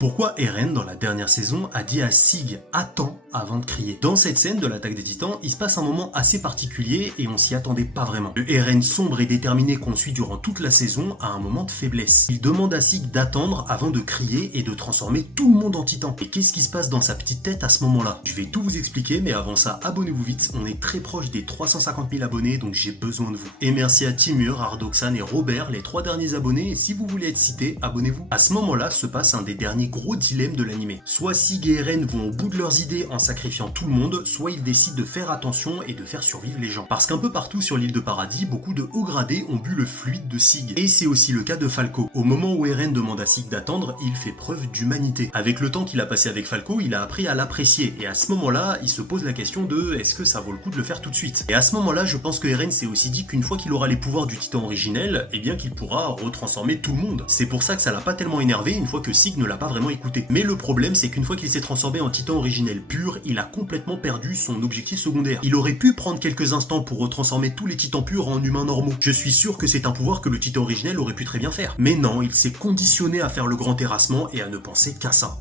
Pourquoi Eren, dans la dernière saison, a dit à Sig « Attends » avant de crier? Dans cette scène de l'attaque des Titans, il se passe un moment assez particulier et on s'y attendait pas vraiment. Le Eren sombre et déterminé qu'on suit durant toute la saison a un moment de faiblesse. Il demande à Sig d'attendre avant de crier et de transformer tout le monde en Titan. Et qu'est-ce qui se passe dans sa petite tête à ce moment-là? Je vais tout vous expliquer, mais avant ça, abonnez-vous vite, on est très proche des 350 000 abonnés, donc j'ai besoin de vous. Et merci à Timur, Ardoxan et Robert, les 3 derniers abonnés, et si vous voulez être cité, abonnez-vous. À ce moment-là se passe un des derniers gros dilemmes de l'animé. Soit Sig et Eren vont au bout de leurs idées en sacrifiant tout le monde, soit ils décident de faire attention et de faire survivre les gens. Parce qu'un peu partout sur l'île de Paradis, beaucoup de hauts gradés ont bu le fluide de Sig. Et c'est aussi le cas de Falco. Au moment où Eren demande à Sig d'attendre, il fait preuve d'humanité. Avec le temps qu'il a passé avec Falco, il a appris à l'apprécier. Et à ce moment-là, il se pose la question de est-ce que ça vaut le coup de le faire tout de suite? Et à ce moment-là, je pense que Eren s'est aussi dit qu'une fois qu'il aura les pouvoirs du Titan originel, eh bien qu'il pourra retransformer tout le monde. C'est pour ça que ça l'a pas tellement énervé une fois que Sig ne l'a pas vraiment écouté. Mais le problème, c'est qu'une fois qu'il s'est transformé en Titan originel pur, il a complètement perdu son objectif secondaire. Il aurait pu prendre quelques instants pour retransformer tous les Titans purs en humains normaux. Je suis sûr que c'est un pouvoir que le Titan originel aurait pu très bien faire. Mais non, il s'est conditionné à faire le grand terrassement et à ne penser qu'à ça.